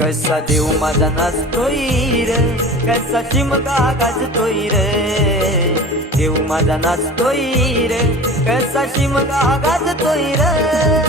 कसा देव माझा नाचतोय र? कसा चिमका गाजतोय र? देव माझा नाचतोय र कसा चिमका गाजतोय र?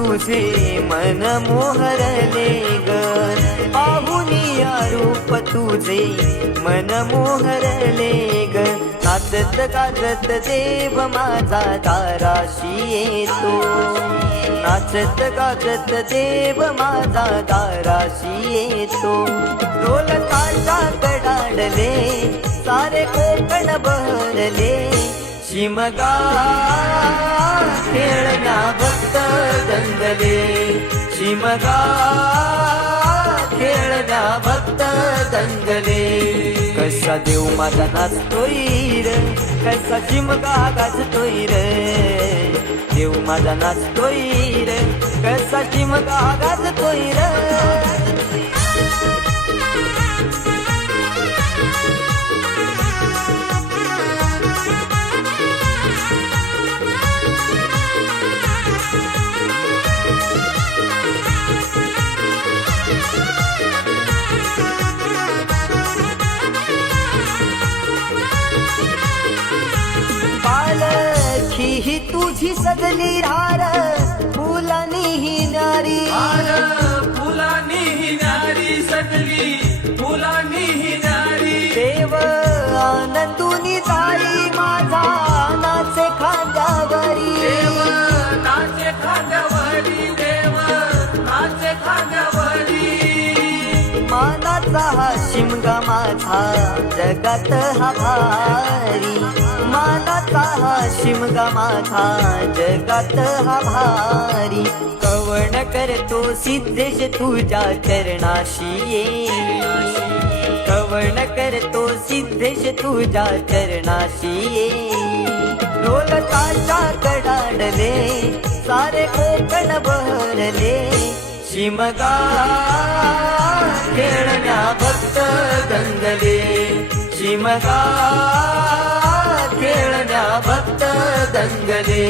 तुझे मन मोहरले ग. पाहुनिया रूप तुझे मन मोहरले ग. नाचत गाजत देव माझा दाराशी येतो नाचत गाजत देव माझा दाराशी येतो ढोल ताशा कडाडले सारे कोकण बहरले. शिमगा खेळना भक्त दंगले शिमगा खेळना भक्त दंगले कसा देव माझा नाचतोय र कसा शिमगा गाजतोय रे. देव माझा नाचतोय र कसा शिमगा गाजतोय र. सजली रार फुलानी ही नारी. आर फुलानी ही नारी सजली फुलानी ही नारी. देव आनंदुनी जाई माझा नाचे खांद्यावरी. देव नाचे खांद्यावरी देव नाचे खांद्यावरी. मानाचा हा शिमगा माझा जगात हा भारी. हा शिमगा माझा जगात हा भारी. कवण करतो सिद्धेश तुझ्या चरणाशी ये. कवण करतो सिद्धेश तुझ्या चरणाशी ये. ढोलताशा कडाडले सारे कोकण भरले शिमगा खेळण्या भक्त दंगले शिमगा खेळण्या भक्त दंगले